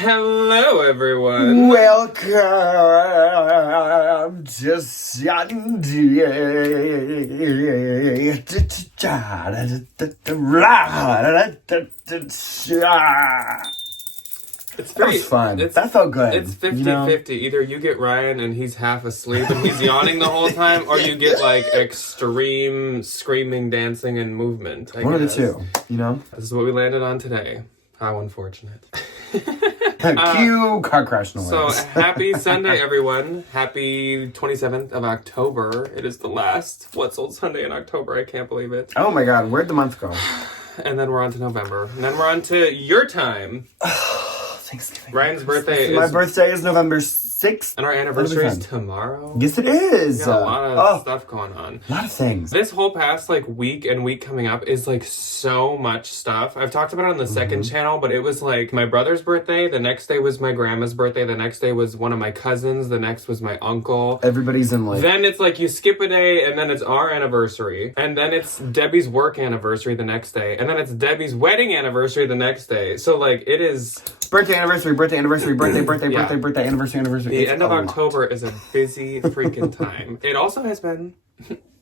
Hello, everyone. Welcome to Sunday. That was fun. That felt good. It's 50-50. Either you get Ryan and he's half asleep and he's yawning the whole time, or you get like extreme screaming, dancing, and movement. One of the two, This is what we landed on today. How unfortunate. Cue car crash noise. So, happy Sunday, everyone. Happy 27th of October. It is the last What Sold Sunday in October. I can't believe it. Oh my God, where'd the month go? And then we're on to November. And then we're on to your time. Thanksgiving. Ryan's birthday My birthday is November 6th. And our anniversary is tomorrow. Yes, it is. We got a lot of stuff going on. A lot of things. This whole past week and week coming up is so much stuff. I've talked about it on the second channel, but it was my brother's birthday. The next day was my grandma's birthday. The next day was one of my cousins. The next was my uncle. Everybody's in Then it's you skip a day, and then it's our anniversary. And then it's Debbie's work anniversary the next day. And then it's Debbie's wedding anniversary the next day. So it is... Birthday, anniversary, anniversary. The end of October is a busy freaking time. It also has been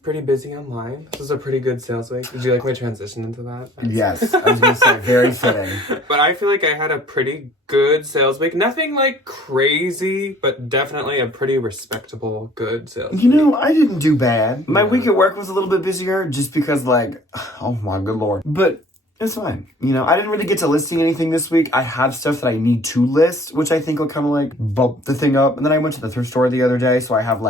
pretty busy online. This was a pretty good sales week. Did you like my transition into that? Yes, I was going to say, very fitting. But I feel like I had a pretty good sales week. Nothing crazy, but definitely a pretty respectable, good sales week. I didn't do bad. My week at work was a little bit busier just because oh my good Lord. But it's fine. I didn't really get to listing anything this week. I have stuff that I need to list, which I think will kind of bump the thing up. And then I went to the thrift store the other day, so I have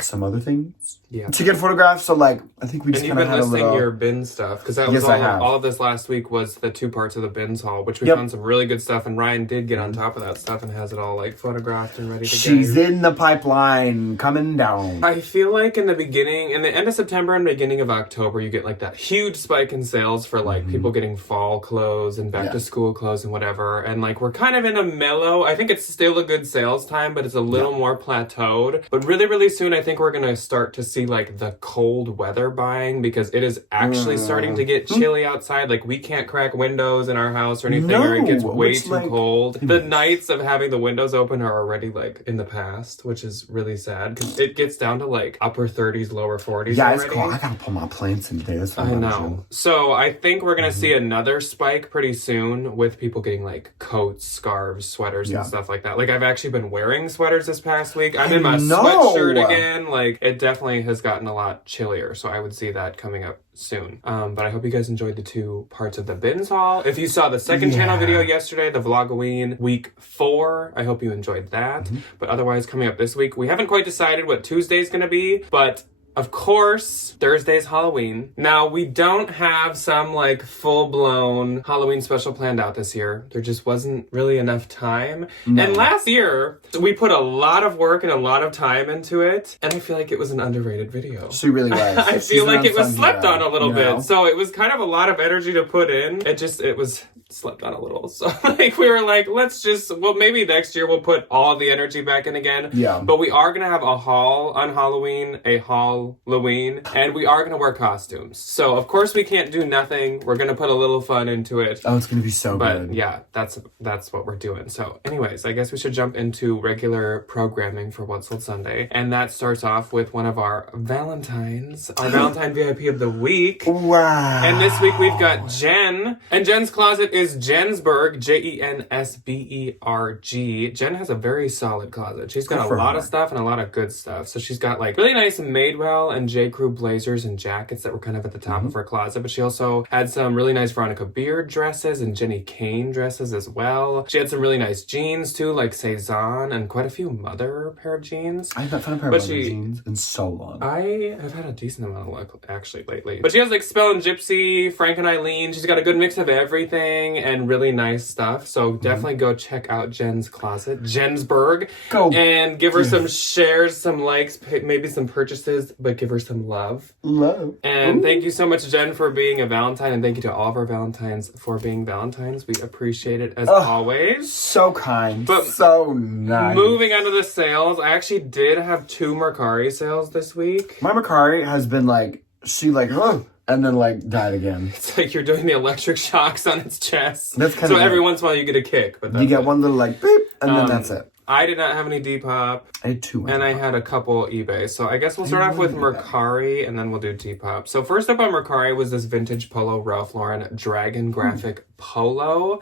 some other things to get photographed. So I think we just kind of had a little... And you've been listing your bin stuff, because that was all of this last week was the 2 parts of the bins haul, which we found some really good stuff, and Ryan did get on top of that stuff and has it all photographed and ready to go. She's in the pipeline, coming down. I feel in the end of September and beginning of October, you get that huge spike in sales for people getting fall clothes and back to school clothes and whatever, and we're kind of in a mellow... I think it's still a good sales time, but it's a little more plateaued. But really, really soon, I think we're going to start to see the cold weather buying, because it is actually starting to get chilly outside. We can't crack windows in our house or anything, or it gets way too cold. The nights of having the windows open are already in the past, which is really sad, because it gets down to upper 30s, lower 40s. Yeah, already. It's cold. I gotta pull my plants in today. I know. So I think we're gonna see another spike pretty soon with people getting coats, scarves, sweaters, and stuff like that. I've actually been wearing sweaters this past week. I'm in my sweatshirt again. It definitely has gotten a lot chillier, so I would see that coming up soon. But I hope you guys enjoyed the 2 parts of the bins haul. If you saw the second channel video yesterday, the Vlogoween week 4, I hope you enjoyed that. But otherwise, coming up this week, we haven't quite decided what Tuesday's gonna be, but of course, Thursday's Halloween. Now, we don't have some full-blown Halloween special planned out this year. There just wasn't really enough time. No. And last year, we put a lot of work and a lot of time into it, and I feel like it was an underrated video. She really was. I feel like it was slept on a little bit. So it was kind of a lot of energy to put in. It was slept on a little. So we were let's just, maybe next year we'll put all the energy back in again. Yeah. But we are going to have a haul on Halloween, and we are going to wear costumes. So of course we can't do nothing. We're going to put a little fun into it. Oh, it's going to be so good. But yeah, that's what we're doing. So anyways, I guess we should jump into regular programming for What Sold Sunday. And that starts off with one of our Valentines, our Valentine VIP of the week. Wow. And this week we've got Jen. And Jen's closet is Jensberg, Jensberg. Jen has a very solid closet. She's got a lot of stuff and a lot of good stuff. So she's got really nice Madewell and J. Crew blazers and jackets that were kind of at the top of her closet. But she also had some really nice Veronica Beard dresses and Jenny Kane dresses as well. She had some really nice jeans too, like Cezanne, and quite a few Mother pair of jeans. I haven't found a pair of Mother jeans in so long. I have had a decent amount of luck actually lately. But she has Spell and Gypsy, Frank and Eileen. She's got a good mix of everything and really nice stuff. So definitely go check out Jen's closet, Jensberg. Go. And give her some shares, some likes, maybe some purchases, but give her some love. And thank you so much, Jen, for being a Valentine. And thank you to all of our Valentines for being Valentines. We appreciate it as always. So kind. But so nice. Moving on to the sales, I actually did have 2 Mercari sales this week. My Mercari has been and then like died again. It's like you're doing the electric shocks on its chest. That's kind of every once in a while you get a kick, but you get one little like beep, and then that's it. I did not have any Depop. I had 2. And I had a couple eBay. So I guess we'll start off with Mercari and then we'll do Depop. So first up on Mercari was this vintage polo Ralph Lauren Dragon Graphic Polo.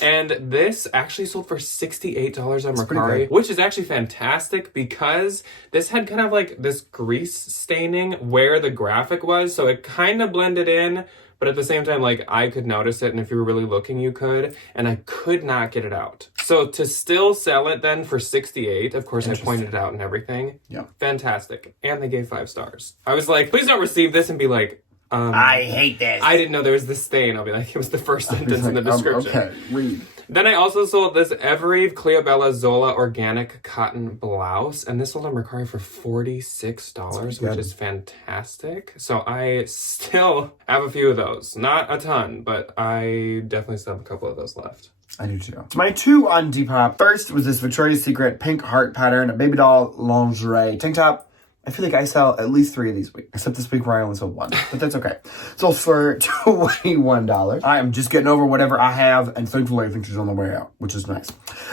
And this actually sold for $68 on Mercari, which is actually fantastic because this had kind of like this grease staining where the graphic was. So it kind of blended in. But at the same time, like, I could notice it, and if you were really looking, you could, and I could not get it out. So to still sell it then for $68, of course, I pointed it out and everything. Yeah. Fantastic. And they gave 5 stars. I was like, please don't receive this and be like, I hate this. I didn't know there was this stain. I'll be like, it was the first sentence in the description. Okay, read. Then I also sold this Evereve Cleobella Zola Organic Cotton Blouse, and this sold on Mercari for $46, which is fantastic. So I still have a few of those. Not a ton, but I definitely still have a couple of those left. I do too. So my 2 on Depop. First was this Victoria's Secret pink heart pattern, a baby doll lingerie tank top. I feel like I sell at least 3 of these weeks, except this week where I only sold 1, but that's okay. Sold for $21. I am just getting over whatever I have, and thankfully I think she's on the way out, which is nice.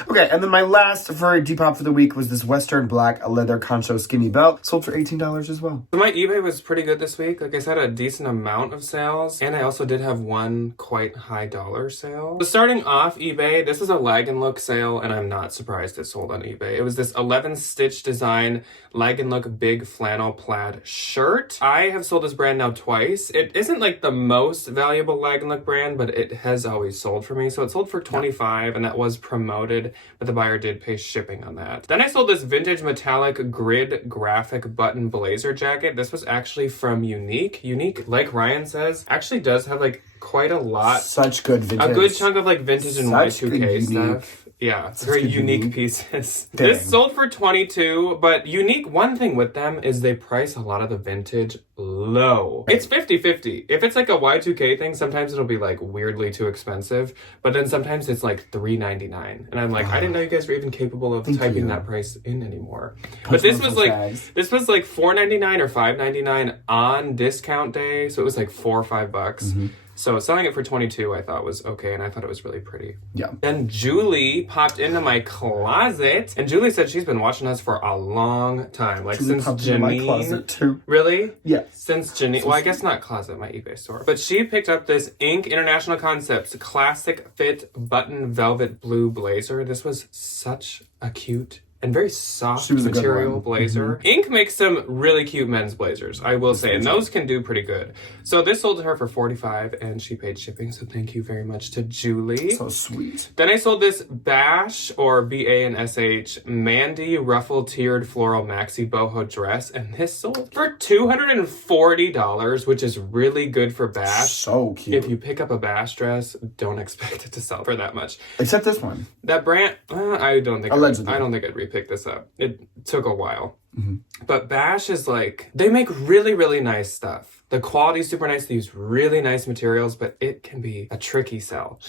Okay, and then my last for Depop for the week was this Western black leather concho skinny belt. Sold for $18 as well. So my eBay was pretty good this week. Like I said, a decent amount of sales, and I also did have one quite high dollar sale. So starting off eBay, this is a Lag and Look sale, and I'm not surprised it sold on eBay. It was this 11 stitch design Lag and Look big flannel plaid shirt. I have sold this brand now twice. It isn't like the most valuable Lag and Look brand, but it has always sold for me. So it sold for $25, and that was promoted, but the buyer did pay shipping on that. Then I sold this vintage metallic grid graphic button blazer jacket. This was actually from Unique. Unique, like Ryan says, actually does have like quite a lot. Such good vintage. A good chunk of like vintage and Y2K stuff. Yeah, it's very unique pieces. Dang. This sold for $22, but Unique, one thing with them is they price a lot of the vintage low. It's 50-50. If it's like a Y2K thing, sometimes it'll be like weirdly too expensive, but then sometimes it's like $3.99. And I'm like, I didn't know you guys were even capable of typing that price in anymore. But this was like $4.99 or $5.99 on discount day, so it was like $4 or $5. Mm-hmm. So selling it for $22 I thought was okay, and I thought it was really pretty. Yeah. Then Julie popped into my closet, and Julie said she's been watching us for a long time. Like Julie since popped Janine. into my closet too. Really? Yes. Since Janine. Well, I guess not closet, my eBay store. But she picked up this Inc. International Concepts classic fit button velvet blue blazer. This was such a cute and very soft material blazer. Mm-hmm. Inc. makes some really cute men's blazers, I will say, and those can do pretty good. So this sold to her for $45, and she paid shipping, so thank you very much to Julie. So sweet. Then I sold this Bash, or B-A-N-S-H, Mandy ruffle tiered floral maxi boho dress, and this sold for $240, which is really good for Bash. So cute. If you pick up a Bash dress, don't expect it to sell for that much. Except this one. That brand, I don't think Allegedly. I don't think I'd repick this up. It took a while. Mm-hmm. But Bash is like, they make really, really nice stuff. The quality is super nice. They use really nice materials, but it can be a tricky sell.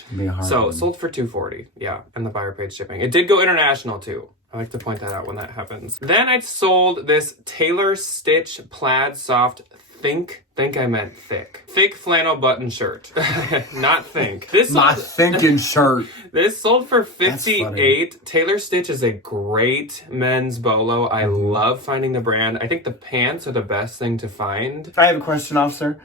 So sold for $240. Yeah, and the buyer paid shipping. It did go international too. I like to point that out when that happens. Then I sold this Tailor Stitch plaid soft thick flannel button shirt. Not think. This sold, my thinking shirt. This sold for $58. Tailor Stitch is a great men's bolo. I love finding the brand. I think the pants are the best thing to find. I have a question, officer.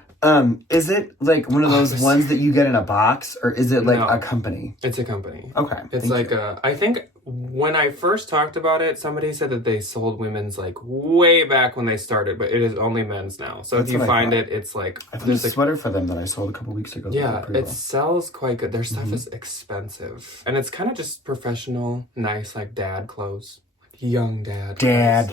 Is it like one of those ones that you get in a box, or is it like a company? It's a company. Okay. It's like I think when I first talked about it, somebody said that they sold women's like way back when they started, but it is only men's now. So if you find it, it's like I found a sweater for them that I sold a couple weeks ago. Yeah, it sells quite good. Their stuff is expensive, and it's kind of just professional, nice like dad clothes. Young dad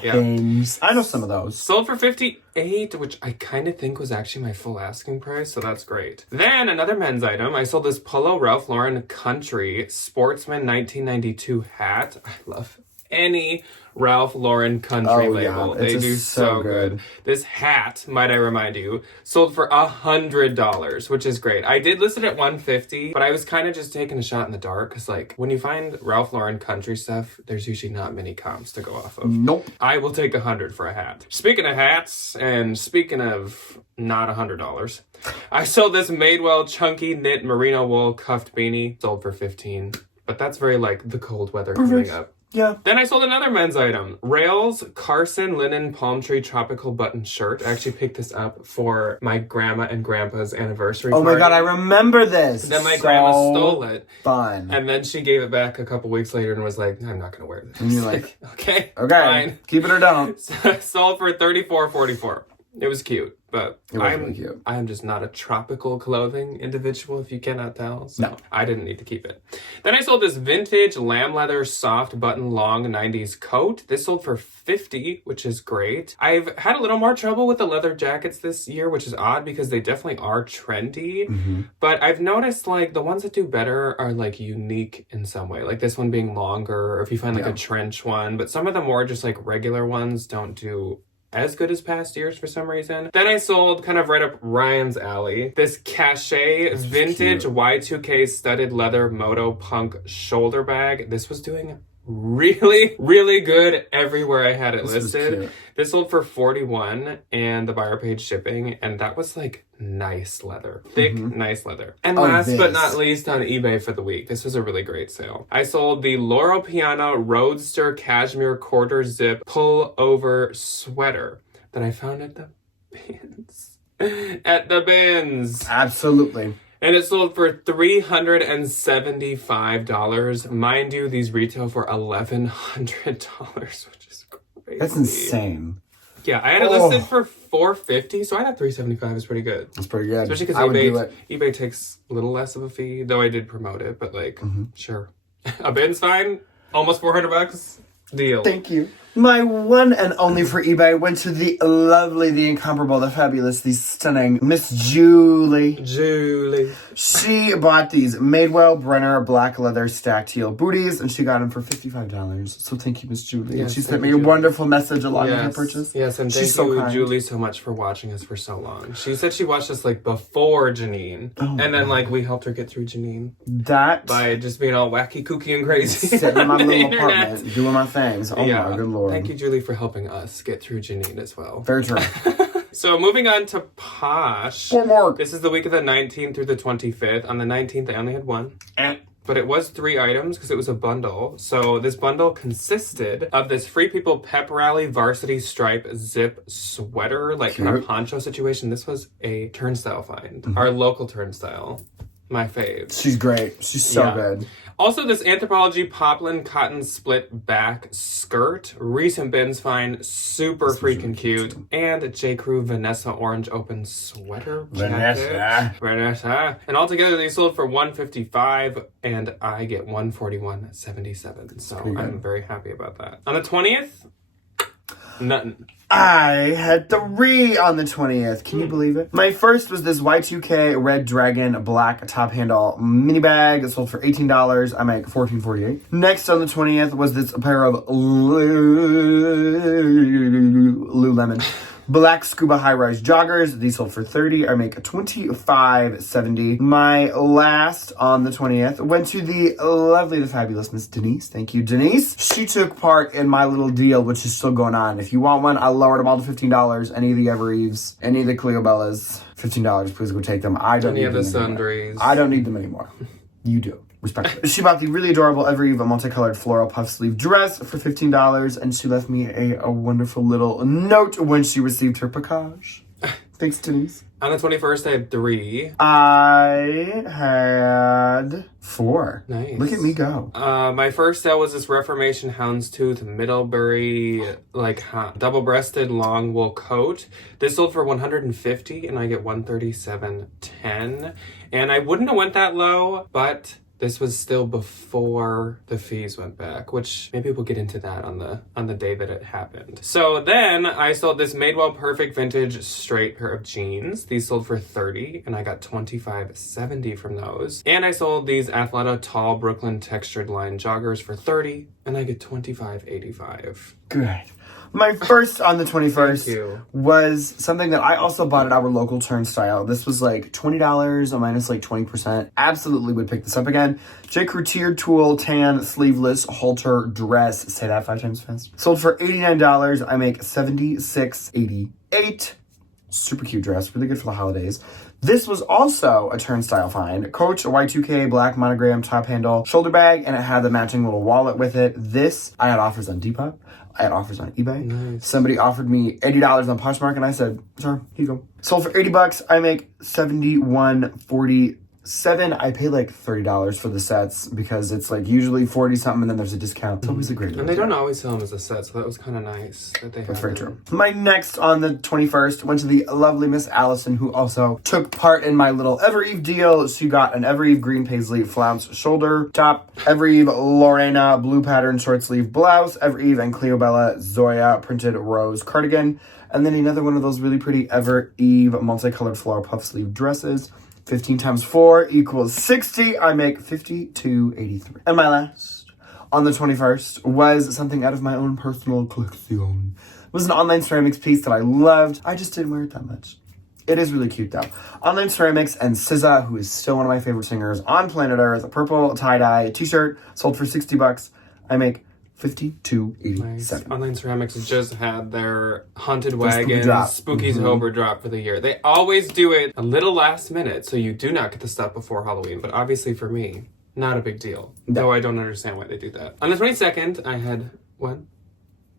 things. I know some of those. Sold for $58, which I kind of think was actually my full asking price, so that's great. Then another men's item, I sold this Polo Ralph Lauren Country Sportsman 1992 hat. I love any Ralph Lauren country label. Yeah. They do so good. This hat, might I remind you, sold for $100, which is great. I did list it at $150, but I was kind of just taking a shot in the dark because, like, when you find Ralph Lauren country stuff, there's usually not many comps to go off of. Nope. I will take $100 for a hat. Speaking of hats, and speaking of not $100, I sold this Madewell chunky knit merino wool cuffed beanie. Sold for $15, but that's very like the cold weather coming up. Yeah. Then I sold another men's item. Rails Carson linen palm tree tropical button shirt. I actually picked this up for my grandma and grandpa's anniversary party. Oh my God, I remember this. Then my grandma stole it. Fun. And then she gave it back a couple weeks later and was like, I'm not going to wear this. And you're like, okay, fine. Keep it or don't. Sold for $34.44. It was cute, but really cute. I'm just not a tropical clothing individual, if you cannot tell. So no. I didn't need to keep it. Then I sold this vintage lamb leather soft button long 90s coat. This sold for $50, which is great. I've had a little more trouble with the leather jackets this year, which is odd because they definitely are trendy. Mm-hmm. But I've noticed like the ones that do better are like unique in some way. Like this one being longer, or if you find like a trench one. But some of the more just like regular ones don't do as good as past years for some reason. Then I sold, kind of right up Ryan's alley, this Cachet vintage Y2K studded leather Moto Punk shoulder bag. This was doing really, really good everywhere I had it listed. This sold for $41 and the buyer paid shipping, and that was like nice leather. Thick, nice leather. And last but not least on eBay for the week, this was a really great sale. I sold the Loro Piana Roadster Cashmere quarter zip pull over sweater that I found at the bins. At the bins. Absolutely. And it sold for $375. Mind you, these retail for $1,100, which is crazy. That's insane. Yeah, I had it listed for $450, so I thought $375 is pretty good. That's pretty good. Especially because eBay takes a little less of a fee, though I did promote it, but like, sure. A bin's fine, almost $400. Deal. Thank you. My one and only for eBay went to the lovely, the incomparable, the fabulous, the stunning Miss Julie. She bought these Madewell Brenner black leather stacked heel booties, and she got them for $55. So thank you, Miss Julie. Yes, she sent me a wonderful message along with her purchase. Yes, and thank you, Julie, so much for watching us for so long. She said she watched us like before Janine, and then like we helped her get through Janine. By just being all wacky, kooky, and crazy. Sitting in my little apartment, doing my things. Oh my good Lord. Thank you, Julie, for helping us get through Janine as well. Very true. So moving on to Posh. Poshmark. This is the week of the 19th through the 25th. On the 19th, I only had one. But it was 3 items because it was a bundle. So this bundle consisted of this Free People Pep Rally varsity stripe zip sweater, like kind of poncho situation. This was a turnstile find. Our local turnstile. My fave. She's great. She's so good. Also, this Anthropologie Poplin cotton split back skirt. Recent bins find. Super freaking cute. And J. Crew Vanessa orange open sweater jacket. Vanessa. And altogether, they sold for $155, and I get $141.77. So I'm very happy about that. On the 20th, nothing. I had 3 on the 20th. Can you believe it? My first was this Y2K Red Dragon black top handle mini bag. It sold for $18. I make $14.48. Next on the 20th was this pair of Lululemon black scuba high-rise joggers. These sold for $30. I make $25.70. My last on the 20th went to the lovely, the fabulous Miss Denise. Thank you, Denise. She took part in my little deal, which is still going on. If you want one, I lowered them all to $15. Any of the Evereves, any of the Cleobellas, $15. Please go take them. I don't need them anymore. Any of the Sundries. I don't need them anymore. You do. Respectfully. She bought the really adorable Evereve multicolored floral puff sleeve dress for $15, and she left me a wonderful little note when she received her package. Thanks, Denise. On the 21st, I had 3. I had 4. Nice. Look at me go. My first sale was this Reformation Houndstooth Middlebury, double-breasted long wool coat. This sold for $150, and I get $137.10. And I wouldn't have went that low, but this was still before the fees went back, which maybe we'll get into that on the day that it happened. So then I sold this Madewell Perfect Vintage straight pair of jeans. These sold for $30 and I got $25.70 from those. And I sold these Athleta Tall Brooklyn textured line joggers for $30 and I get $25.85. Good. My first on the 21st was something that I also bought at our local turnstile. This was like $20 or minus like 20%. Absolutely would pick this up again. J. Crew tiered tulle tan sleeveless halter dress. Say that 5 times fast. Sold for $89. I make $76.88. Super cute dress. Really good for the holidays. This was also a turnstile find. Coach Y2K black monogram top handle shoulder bag, and it had the matching little wallet with it. This, I had offers on Depop. I had offers on eBay. Nice. Somebody offered me $80 on Poshmark, and I said, sure, here you go. Sold for $80. I make $71.47. I pay like $30 for the sets because it's like usually 40 something and then there's a discount. It's always a great deal. And they don't always sell them as a set, so that was kind of nice that they had. That's very true. My next on the 21st went to the lovely Miss Allison, who also took part in my little Evereve deal. She got an Evereve green paisley flounce shoulder top, Evereve Lorena blue pattern short sleeve blouse, Evereve and Cleobella Zoya printed rose cardigan, and then another one of those really pretty Evereve multicolored floral puff sleeve dresses. 15 times 4 equals 60. I make $52.83. And my last on the 21st was something out of my own personal collection. It was an online ceramics piece that I loved. I just didn't wear it that much. It is really cute though. Online Ceramics and SZA, who is still one of my favorite singers on planet Earth, a purple tie-dye t-shirt sold for $60. I make $52.87. Nice. Online Ceramics just had their Haunted Wagon Spooky October drop for the year. They always do it a little last minute, so you do not get the stuff before Halloween. But obviously for me, not a big deal. No. Though I don't understand why they do that. On the 22nd, I had one.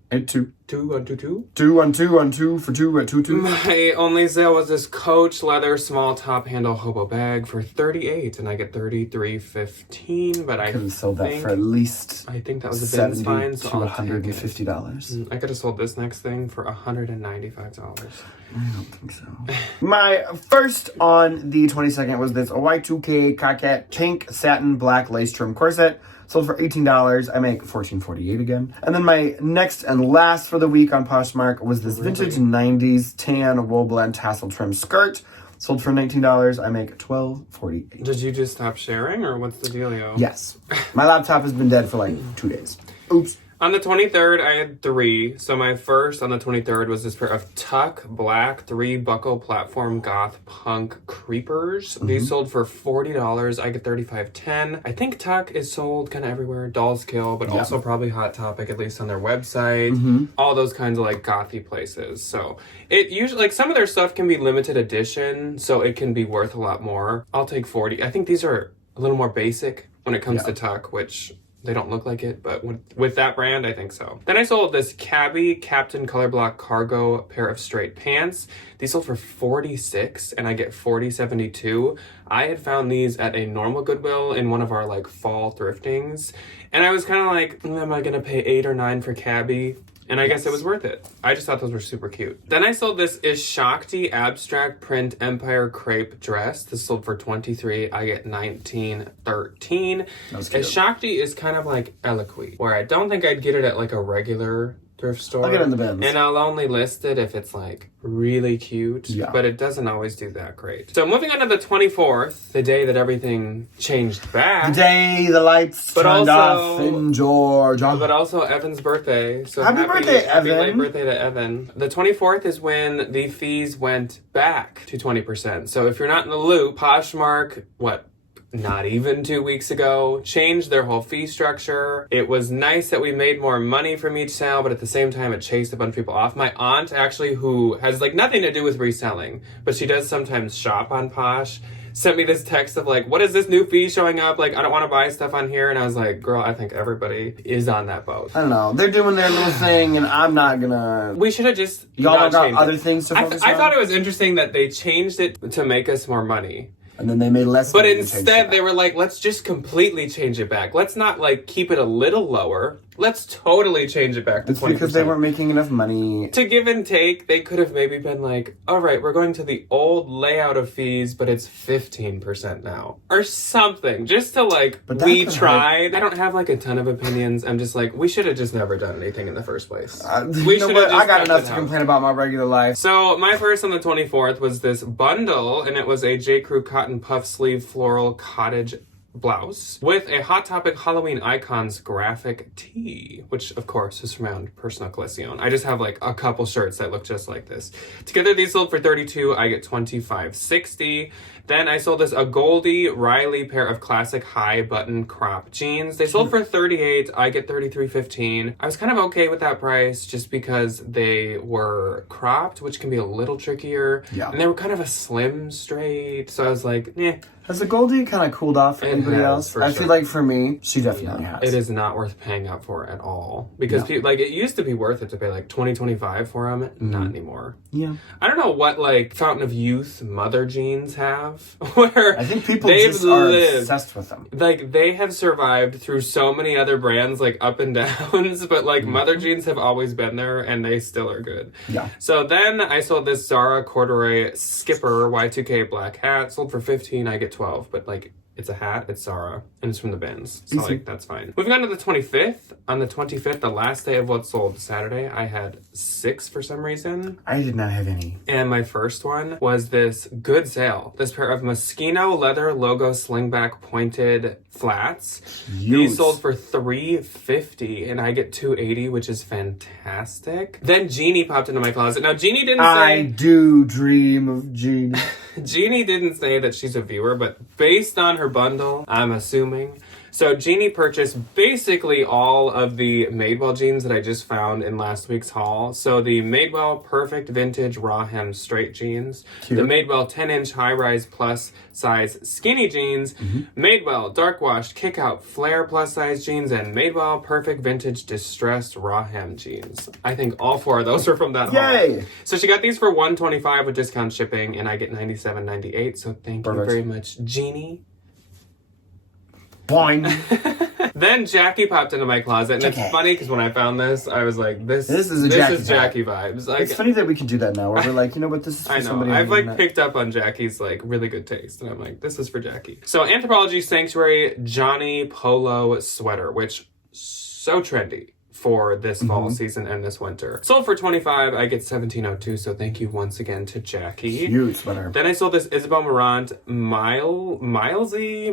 And two. 2 on 2 2. 2 on 2 on 2 for 2 at 2 2. My only sale was this Coach leather small top handle hobo bag for $38, and I get $33.15. But I could have sold that for at least I think that was a bin's fine, so to $150. I could have sold this next thing for $195. I don't think so. My first on the 22nd was this Y2K Coquette pink satin black lace trim corset. Sold for $18. I make $14.48 again. And then my next and last for the week on Poshmark was this vintage 90s tan wool blend tassel trim skirt. Sold for $19. I make $12.48. Did you just stop sharing, or what's the dealio? Yes. My laptop has been dead for like 2 days. Oops. On the 23rd, I had 3. So my first on the 23rd was this pair of Tuck black 3-buckle platform goth punk creepers. These sold for $40. I get $35.10. I think Tuck is sold kind of everywhere. Dolls Kill, but also probably Hot Topic, at least on their website. All those kinds of like gothy places. So it usually, like, some of their stuff can be limited edition, so it can be worth a lot more. I'll take 40. I think these are a little more basic when it comes to Tuck, which they don't look like it, but with that brand, I think so. Then I sold this Cabby Captain Color Block Cargo pair of straight pants. These sold for $46, and I get $40.72. I had found these at a normal Goodwill in one of our like fall thriftings, and I was kind of like, am I gonna pay $8 or $9 for Cabby? And I guess it was worth it. I just thought those were super cute. Then I sold this Ishakti abstract print Empire crepe dress. This sold for $23. I get $19.13. Ishakti is kind of like Eloquy, where I don't think I'd get it at like a regular thrift store. I'll get it in the bins. And I'll only list it if it's like really cute. Yeah. But it doesn't always do that great. So moving on to the 24th, the day that everything changed back. The day the lights turned off in Georgia. But also Evan's birthday. So happy birthday, Evan. Happy late birthday to Evan. The 24th is when the fees went back to 20%. So if you're not in the loop, Poshmark, not even 2 weeks ago, changed their whole fee structure. It was nice that we made more money from each sale, but at the same time, it chased a bunch of people off. My aunt, actually, who has like nothing to do with reselling, but she does sometimes shop on Posh, sent me this text of like, what is this new fee showing up? Like, I don't want to buy stuff on here. And I was like, girl, I think everybody is on that boat. I don't know. They're doing their little thing, and I'm not gonna... We should have just Y'all got other things to focus on? I thought it was interesting that they changed it to make us more money. And then they made less But money. instead, they were like, let's just completely change it back. Let's not, like, keep it a little lower. Let's totally change it back to 20%. It's because they weren't making enough money. To give and take, they could have maybe been like, all right, we're going to the old layout of fees, but it's 15% now. Or something. Just to, like, we tried. I don't have, like, a ton of opinions. I'm just like, we should have just never done anything in the first place. You know what? I got enough to complain about my regular life. So, my first on the 24th was this bundle, and it was a J. Crew cotton puff sleeve floral cottage blouse with a Hot Topic Halloween Icons graphic tee, which of course is from my own personal collection. I just have like a couple shirts that look just like this. Together these sold for $32. I get $25.60. Then I sold a Goldie Riley pair of classic high button crop jeans. They sold for $38. I get $33.15. I was kind of okay with that price just because they were cropped, which can be a little trickier. Yeah. And they were kind of a slim straight. So I was like, eh. Has the Goldie kind of cooled off for anybody else? I feel like for me, she definitely has. It is not worth paying up for at all. Because people, like, it used to be worth it to pay like $20, $25 for them. Not anymore. Yeah. I don't know what like Fountain of Youth mother jeans have. Where I think people just are obsessed with them. Like, they have survived through so many other brands, like up and downs. But like mother jeans have always been there and they still are good. Yeah. So then I sold this Zara corduroy Skipper Y2K black hat. Sold for $15. I get $12, but like it's a hat, it's Zara, and it's from the bins. So like that's fine. Moving on to the 25th. On the 25th, the last day of what sold Saturday, I had 6 for some reason. I did not have any. And my first one was this good sale. This pair of Moschino leather logo slingback pointed flats. These sold for $3.50 and I get $2.80, which is fantastic. Then Jeannie popped into my closet. Now Jeannie didn't say I do dream of Jeannie. Jeannie didn't say that she's a viewer, but based on her bundle, I'm assuming. So Jeannie purchased basically all of the Madewell jeans that I just found in last week's haul. So the Madewell Perfect Vintage Raw Hem Straight Jeans, the Madewell 10-inch high-rise plus size skinny jeans, Madewell Dark Washed Kick-Out Flare plus size jeans, and Madewell Perfect Vintage Distressed Raw Hem jeans. I think all 4 of those were from that haul. So she got these for $125 with discount shipping, and I get $97.98. So thank you very much, Jeannie. Boing. Then Jackie popped into my closet, and it's funny because when I found this, I was like, "This is Jackie vibes." Like, it's funny that we can do that now. Where we're like, you know what, this is for somebody. I've like picked up on Jackie's like really good taste, and I'm like, this is for Jackie. So Anthropologie Sanctuary Johnny Polo sweater, which so trendy for this fall season and this winter. Sold for $25. I get $17.02. So thank you once again to Jackie. Cute sweater. Then I sold this Isabel Marant Milesy,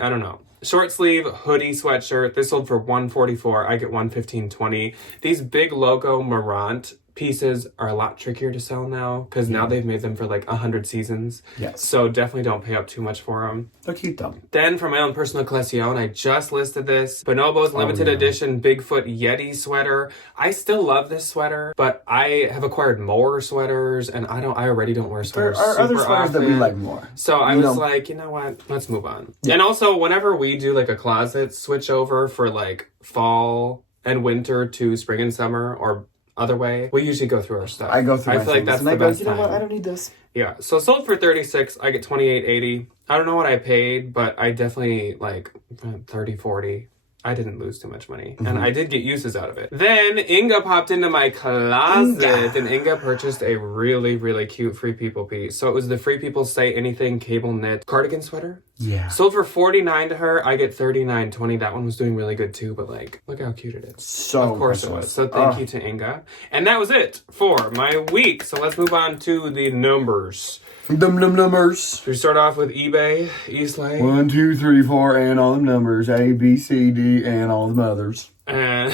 I don't know. Short sleeve hoodie sweatshirt. This sold for $144. I get $115.20. These big logo Marant pieces are a lot trickier to sell now because now they've made them for like 100 seasons. Yes. So definitely don't pay up too much for them. They're cute though. Then from my own personal collection, I just listed this Bonobo's limited edition Bigfoot Yeti sweater. I still love this sweater, but I have acquired more sweaters and I already don't wear sweaters. There are other sweaters that we like more. So I was like, you know what? Let's move on. Yeah. And also whenever we do like a closet switch over for like fall and winter to spring and summer or other way, we usually go through our stuff. I go through my feel like that's the best you know time. What? I don't need this. Yeah, so sold for $36. I get $28.80. I don't know what I paid, but I definitely like $30-$40. I didn't lose too much money, and I did get uses out of it. Then Inga popped into my closet, and Inga purchased a really, really cute Free People piece. So it was the Free People Say Anything cable knit cardigan sweater. Yeah. Sold for $49 to her. I get $39.20. That one was doing really good too, but like, look how cute it is. So of course it was. So thank you to Inga. And that was it for my week. So let's move on to the numbers. Numbers. Should we start off with eBay, Eastlake? 1, 2, 3, 4, and all the numbers. A, B, C, D, and all the mothers. And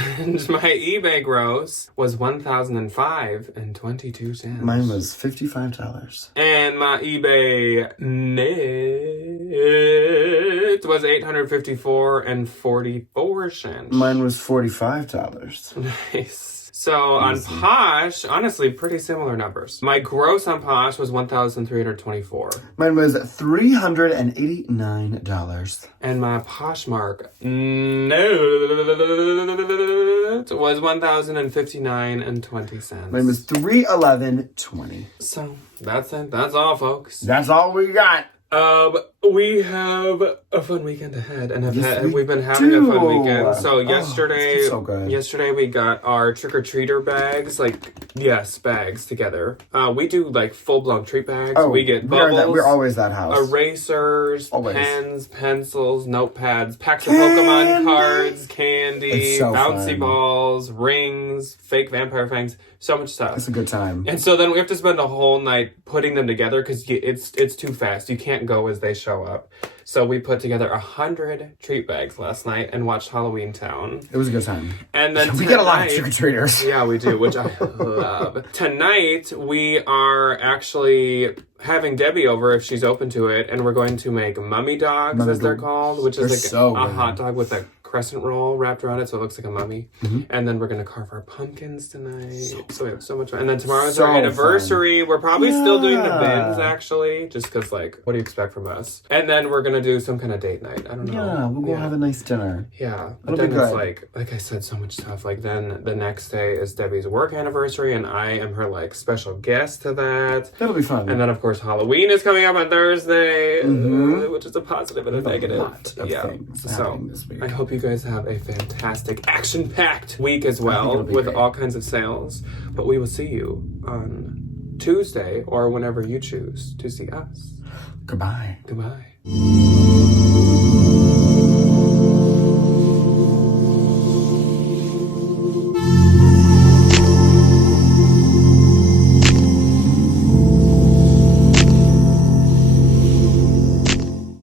my eBay gross was $1,005.22. Mine was $55. And my eBay net was $854.44. Mine was $45. Nice. So on Posh, honestly, pretty similar numbers. My gross on Posh was $1,324. Mine was $389. And my Poshmark was $1,059.20. Mine was $311.20. So that's it. That's all, folks. That's all we got. We have a fun weekend ahead, and we've been having do. a fun weekend. So yesterday, so good. yesterday we got our trick-or-treater bags, bags together. We do like full-blown treat bags. Oh, we get bubbles. We're always that house. Erasers, always. Pens, pencils, notepads, packs of Pokemon cards, candy, bouncy balls, rings, fake vampire fangs, so much stuff. It's a good time. And so then we have to spend a whole night putting them together because it's too fast. You can't go as they show up. So we put together 100 treat bags last night and watched Halloween Town. It was a good time. And then we get a lot of trick-or-treaters. Yeah, we do, which I love. Tonight, we are actually having Debbie over if she's open to it, and we're going to make mummy dogs, as they're called, which is like a hot dog with a crescent roll wrapped around it, so it looks like a mummy. Mm-hmm. And then we're going to carve our pumpkins tonight. So we have so much fun. And then tomorrow's our anniversary. Fun. We're probably still doing the bins, actually, just because, what do you expect from us? And then we're going to do some kind of date night. I don't know. Yeah, we'll go have a nice dinner. Yeah. But then it's like I said, so much stuff. Then the next day is Debbie's work anniversary, and I am her, special guest to that. That'll be fun. And then, of course, Halloween is coming up on Thursday, which is a positive and a negative. So I hope you guys have a fantastic, action-packed week as well, with all kinds of sales. But we will see you on Tuesday or whenever you choose to see us. Goodbye. Goodbye.